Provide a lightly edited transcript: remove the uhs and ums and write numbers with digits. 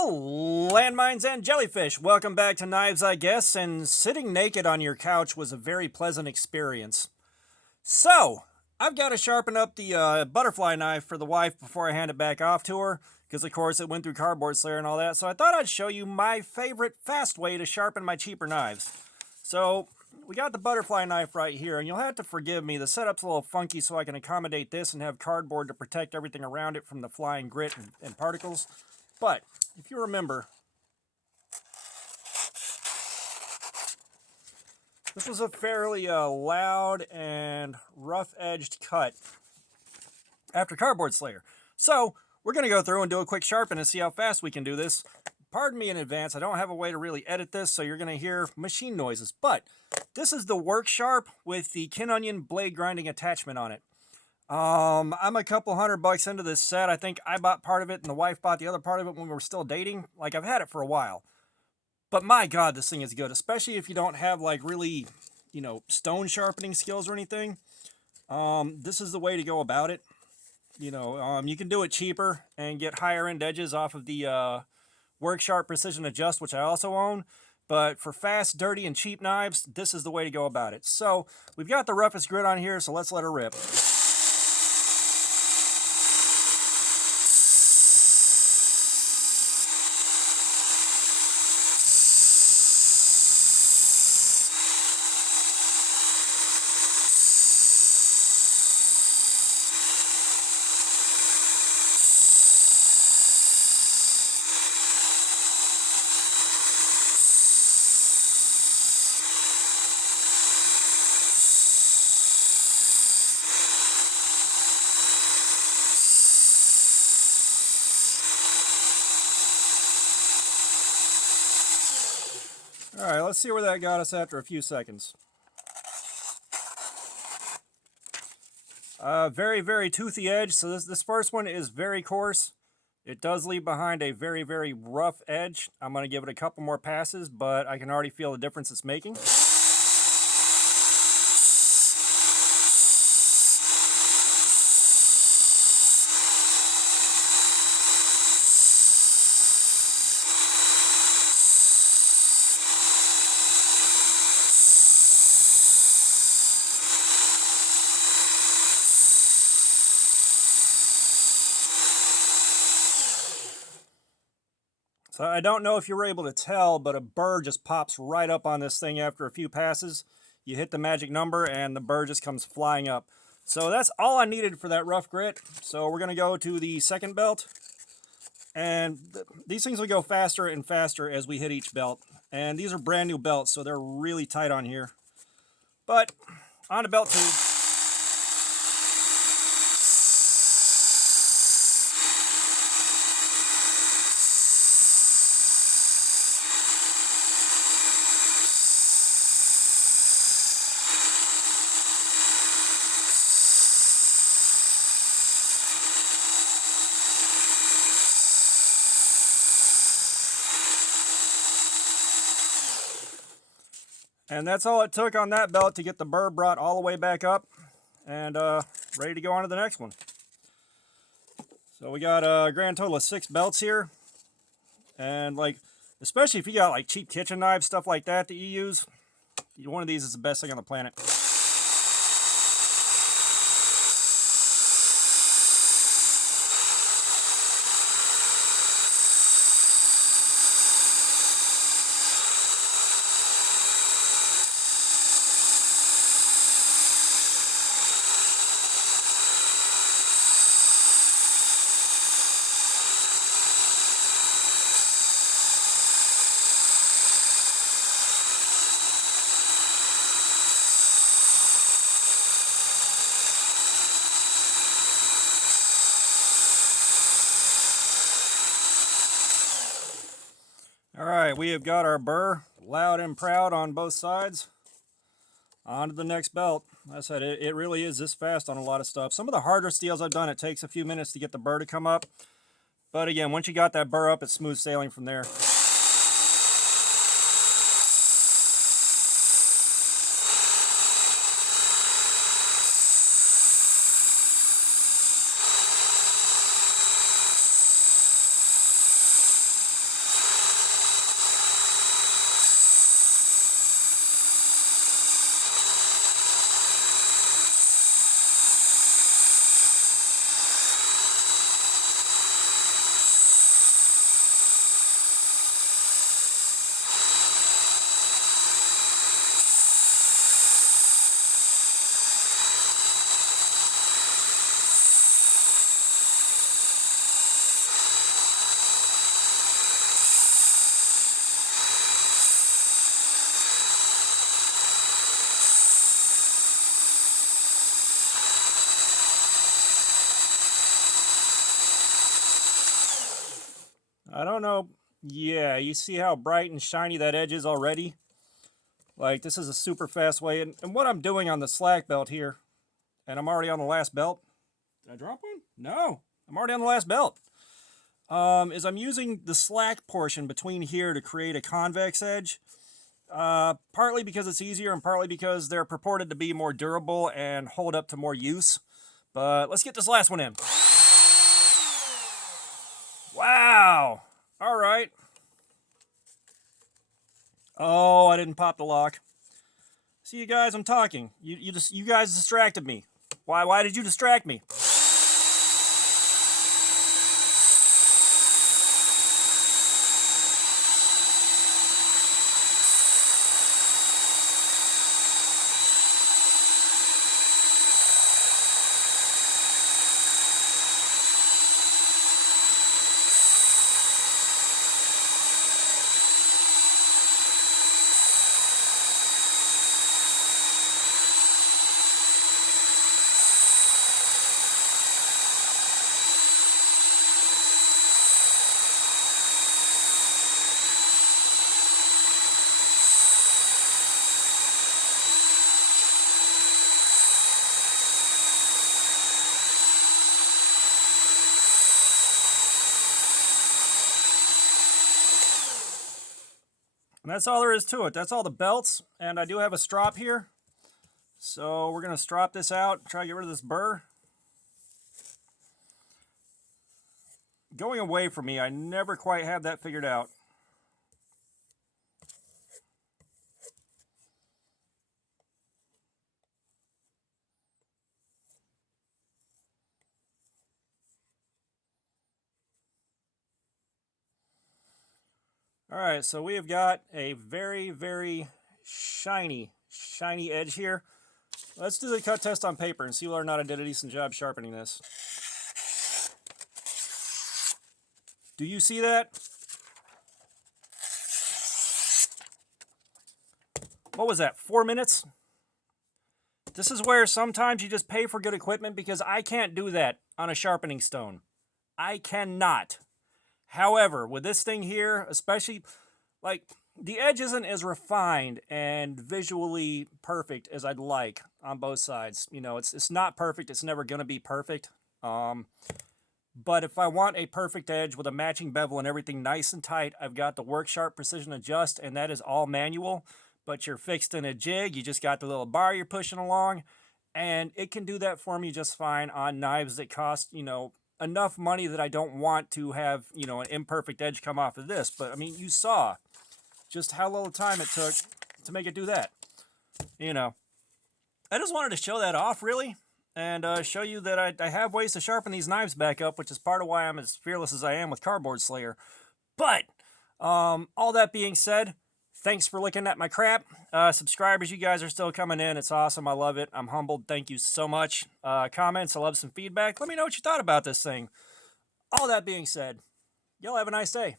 Oh, landmines and jellyfish. Welcome back to Knives, I guess. And sitting naked on your couch was a very pleasant experience. So, I've got to sharpen up the butterfly knife for the wife before I hand it back off to her. Because, of course, it went through cardboard slayer and all that. So, I thought I'd show you my favorite fast way to sharpen my cheaper knives. So, we got the butterfly knife right here. And you'll have to forgive me. The setup's a little funky, so I can accommodate this and have cardboard to protect everything around it from the flying grit and particles. But if you remember, this was a fairly loud and rough-edged cut after Cardboard Slayer. So we're going to go through and do a quick sharpen and see how fast we can do this. Pardon me in advance, I don't have a way to really edit this, so you're going to hear machine noises. But this is the Work Sharp with the Kin Onion blade grinding attachment on it. I'm a couple $100 into this set. I think I bought part of it and the wife bought the other part of it when we were still dating. Like, I've had it for a while. But my God, this thing is good, especially if you don't have like really, stone sharpening skills or anything. This is the way to go about it. You can do it cheaper and get higher end edges off of the Work Sharp Precision Adjust, which I also own. But for fast, dirty, and cheap knives, this is the way to go about it. So we've got the roughest grit on here, so let's let her rip. All right, let's see where that got us after a few seconds. Very, very toothy edge. So this first one is very coarse. It does leave behind a very, very rough edge. I'm going to give it a couple more passes, but I can already feel the difference it's making. So I don't know if you were able to tell, but a burr just pops right up on this thing after a few passes. You hit the magic number and the burr just comes flying up. So that's all I needed for that rough grit. So we're going to go to the second belt. And these things will go faster and faster as we hit each belt. And these are brand new belts, so they're really tight on here. But on to belt 2. And that's all it took on that belt to get the burr brought all the way back up and ready to go on to the next one. So we got a grand total of 6 belts here. And especially if you got like cheap kitchen knives, stuff like that you use, one of these is the best thing on the planet. All right, we have got our burr loud and proud on both sides. On to the next belt. Like I said, it really is this fast on a lot of stuff. Some of the harder steels I've done, it takes a few minutes to get the burr to come up. But again, once you got that burr up, it's smooth sailing from there. I don't know. Yeah, you see how bright and shiny that edge is already? Like, this is a super fast way. And what I'm doing on the slack belt here, and I'm already on the last belt. Did I drop one? No, I'm already on the last belt. Is I'm using the slack portion between here to create a convex edge. Partly because it's easier and partly because they're purported to be more durable and hold up to more use. But let's get this last one in. Wow. All right. Oh, I didn't pop the lock. See, you guys, I'm talking. You guys distracted me. Why did you distract me? And that's all there is to it. That's all the belts. And I do have a strop here. So we're going to strop this out, try to get rid of this burr. Going away from me, I never quite have that figured out. All right, so we have got a very, very shiny edge here. Let's do the cut test on paper and see whether or not I did a decent job sharpening this. Do you see that? What was that, 4 minutes? This is where sometimes you just pay for good equipment because I can't do that on a sharpening stone. I cannot. However, with this thing here, especially, like, the edge isn't as refined and visually perfect as I'd like on both sides. You know, it's not perfect. It's never going to be perfect. But if I want a perfect edge with a matching bevel and everything nice and tight, I've got the Worksharp Precision Adjust, and that is all manual. But you're fixed in a jig. You just got the little bar you're pushing along, and it can do that for me just fine on knives that cost, you know, enough money that I don't want to have, you know, an imperfect edge come off of this. But I mean, you saw just how little time it took to make it do that. You know, I just wanted to show that off, really, and show you that I have ways to sharpen these knives back up, which is part of why I'm as fearless as I am with Cardboard Slayer. But all that being said, thanks for looking at my crap. Subscribers, you guys are still coming in. It's awesome. I love it. I'm humbled. Thank you so much. Comments, I love some feedback. Let me know what you thought about this thing. All that being said, y'all have a nice day.